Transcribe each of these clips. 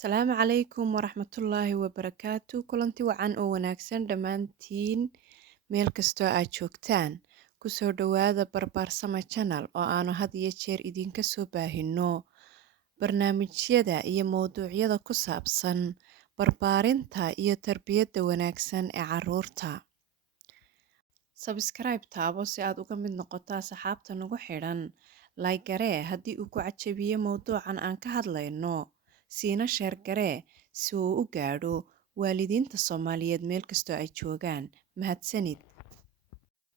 Salaamu calaykum waraxmatullaahi wabarakaatu. Kulanti wacan oo wanaagsan dhammaantiin meel kastoo aad joogtaan. Kusoo dhowaada Barbaarsama Channel oo aanu had iyo jeer idinka soo baahinno barnaamijyada iyo mowduucyada ku saabsan barbaarinta iyo tarbiyadda wanaagsan ee carruurta. Subscribe taabo si aad uga mid noqoto asxaabta nagu xidhan. Like garee haddii uu ku cajabiyo mowduucan aan ka hadlayno. Siina sheer garee si uu u gaadho waalidiinta Soomaaliyeed meel kastoo ay joogaan. Mahadsanid.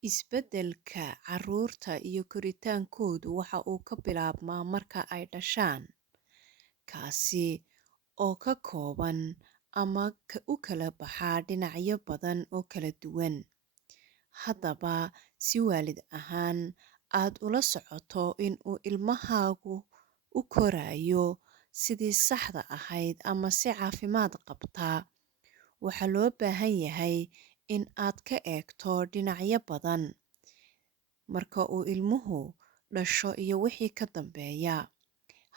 Isbeddelka carruurta iyo koritaankoodu waxa uu ka bilaabmaa marka ay dhashaan, kaasi oo ka kooban ama u kala baxaa dhinacyo badan oo kala duwan. Haddaba, si waalid ahaan aad ula socoto in uu ilmahaagu u korayo sidii saxda ahayd ama si caafimaad qabta, waxaa loo baahan yahay in aad ka eegto dhinacyo badan marka uu ilmuhu dhasho iyo wixii ka dambeeya.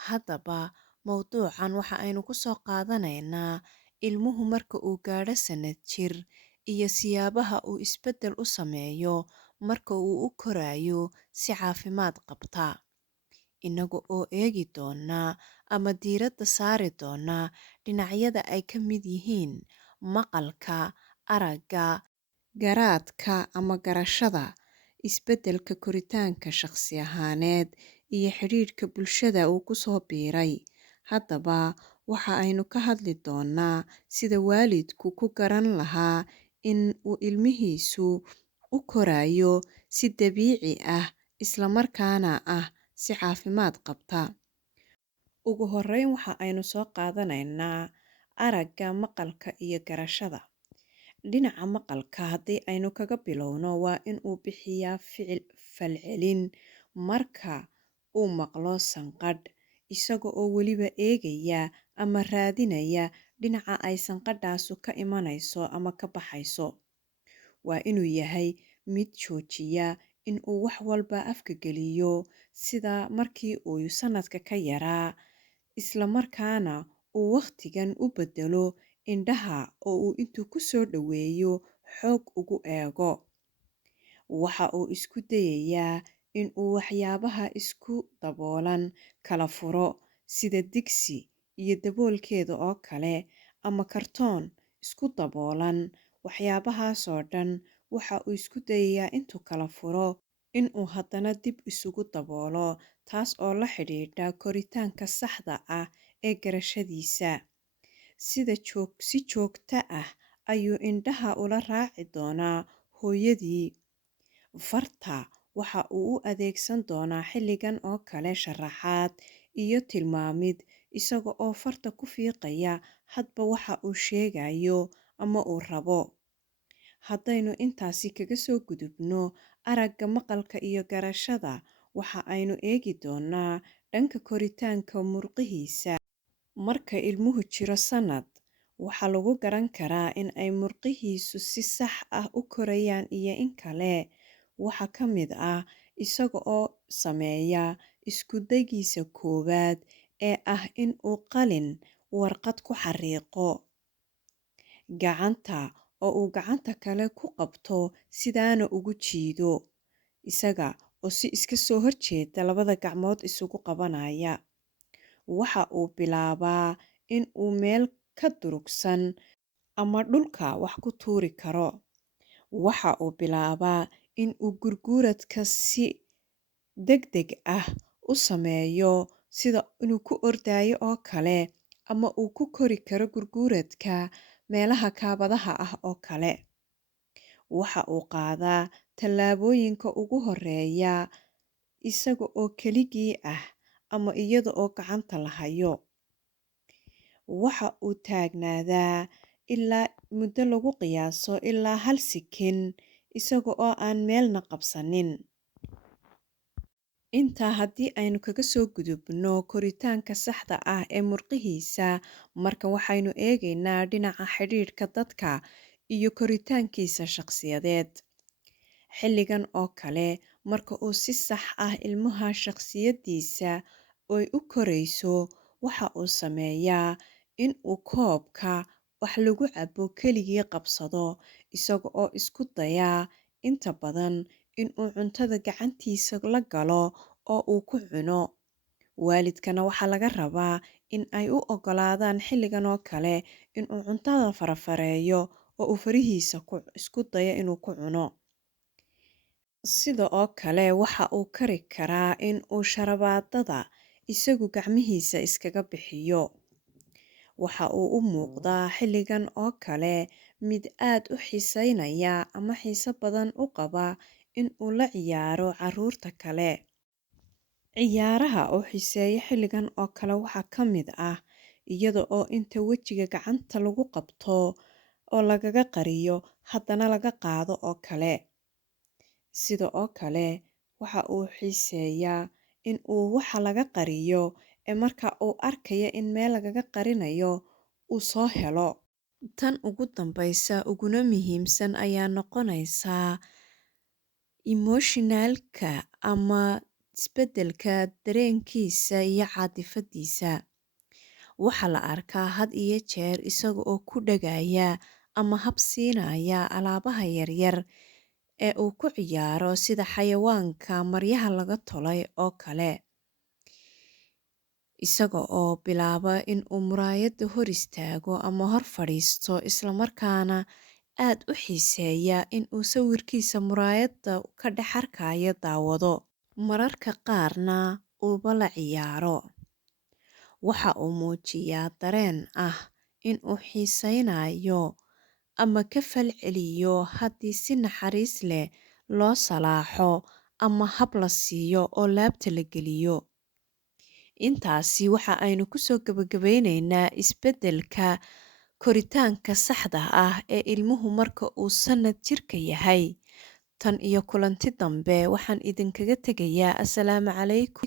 Haddaba, mowduucan waxa aynu ku soo qaadanaynaa ilmuhu marka uu gaadho sannad jir iyo siyaabaha uu isbeddel u sameeyo marka uu u korayo si caafimaad qabta. Inaga oo eegi doona ama diiradda saari doona dhinacyada ay ka mid yihiin maqalka, aragga, garaadka ama garashada, isbeddelka koritaanka shakhsi ahaaneed iyo xidhiidhka bulshada uu ku soo biiray. Haddaba, waxa aynu ka hadli doonaa sida waalidku ku garan lahaa in uu ilmihiisu u korayo si dabiici ah isla markaana ah si caafimaad qabta. Ugu horreyn waxa aynu soo qaadanaynaa aragga, maqalka iyo garashada. Dhinaca maqalka haddii aynu kaga bilowno waa in uu bixiyaa falcelin marka uu maqlo sanqadh, isaga oo weliba eegaya ama raadinaya dhinaca ay sanqadhaasu ka imanayso ama ka baxayso. Waa inuu yahay mid joojiya in uu wax walba afka geliyo sida markii uu sanadka ka yaraa, isla markaana uu wakhtigan u beddelo indhaha oo uu intuu ku soo dhoweeyo xoog ugu eego. Waxa uu isku dayayaa in uu waxyaabaha isku daboolan kala furo sida digsi iyo daboolkeeda oo kale ama kartoon isku daboolan. Waxyaabahaasoo dhan waxa uu isku dayayaa intuu kala furo in uu haddana dib isugu daboolo, taas oo la xidhiidha koritaanka saxda ah ee garashadiisa. Si joogto ah ayuu indhaha ula raaci doonaa hooyadii. Farta waxa uu u adeegsan doonaa xilligan oo kale sharaxaad iyo tilmaamid, isaga oo farta ku fiiqaya hadba waxa uu sheegayo ama uu rabo. Haddaynu intaasi kaga soo gudubno aragga, maqalka iyo garashada, waxa aynu eegi doonaa dhanka koritaanka murqihiisa. Marka ilmuhu jiro sannad, waxaa lagu garan karaa in ay murqihiisu si sax ah u korayaan iyo in kale. Waxaa ka mid ah isaga oo sameeya isku daygiisa koowaad ee ah in uu qalin warqad ku xariiqo gacanta oo uu gacanta kale ku qabto sidaana ugu jiido, isaga oo si iska soo horjeeda labada gacmood isugu qabanaya. Waxa uu bilaabaa in uu meel ka durugsan ama dhulka wax ku tuuri karo. Waxa uu bilaabaa in uu gurguuradka si degdeg ah u sameeyo, sida inuu ku ordayo oo kale ama uu ku kori karo gurguuradka meelaha kaabadaha ah oo kale. Waxa uu qaadaa tallaabooyinka ugu horreeya isaga oo keligii ah ama iyada oo gacanta la hayo. Waxa uu taagnaadaa ilaa muddo lagu qiyaaso ilaa 1 sekin isaga oo aan meelna qabsanin. Intaa haddii aynu kaga soo gudubno koritaanka saxda ah ee murqihiisa, marka waxaynu eegaynaa dhinaca xidhiidhka dadka iyo koritaankiisa shakhsiyadeed. Xilligan oo kale marka uu si sax ah ilmaha shakhsiyaddiisa ay u korayso, waxa uu sameeyaa in uu koobka wax lagu cabo keligii qabsado isaga oo isku daya inta badan in uu cuntada gacantiisa la galo oo uu ku cuno. Waalidkana waxaa laga rabaa in ay u oggolaadaan xilligan oo kale in uu cuntada farafareeyo oo uu farihiisa isku dayo inuu ku cuno. Sida oo kale waxa uu kari karaa in uu sharabaadada isagu gacmihiisa iskaga bixiyo. Waxa uu u muuqdaa xilligan oo kale mid aad u xiisaynaya ama xiiso badan u qaba in uu la ciyaaro carruurta kale. Ciyaaraha uu xiiseeyo xilligan oo kale waxaa ka mid ah iyada oo inta wejiga gacanta lagu qabto oo lagaga qariyo haddana laga qaado oo kale. Sida oo kale waxa uu xiiseeyaa in uu waxa laga qariyo ee marka uu arkayo in meel lagaga qarinayo uu soo helo. Tan ugu dambaysa uguna muhiimsan ayaa noqonaysaa emotionalka ama isbeddelka dareenkiisa iyo caadifadiisa. Waxaa la arkaa had iyo jeer isaga oo ku dhagaya ama habsiinaya alaabaha yaryar ee uu ku ciyaaro sida xayawaanka maryaha laga tolay oo kale. Isaga oo bilaaba in uu muraayadda hor istaago ama hor fadhiisto isla markaana aad u xiiseeya in uu sawirkiisa muraayadda ka dhex arkayo daawado. Mararka qaarna uuba la ciyaaro. Waxa uu muujiyaa dareen ah in uu xiisaynayo ama ka falceliyo haddii si naxariis leh loo salaaxo ama hab la siiyo oo laabta la geliyo. Intaasi waxa aynu ku soo gabagabeynaynaa isbeddelka koritaanka saxda ah ee ilmuhu marka uu sannad jirka yahay. Tan iyo kulanti dambe waxaan idinkaga tegayaa. Assalaamu calaykum.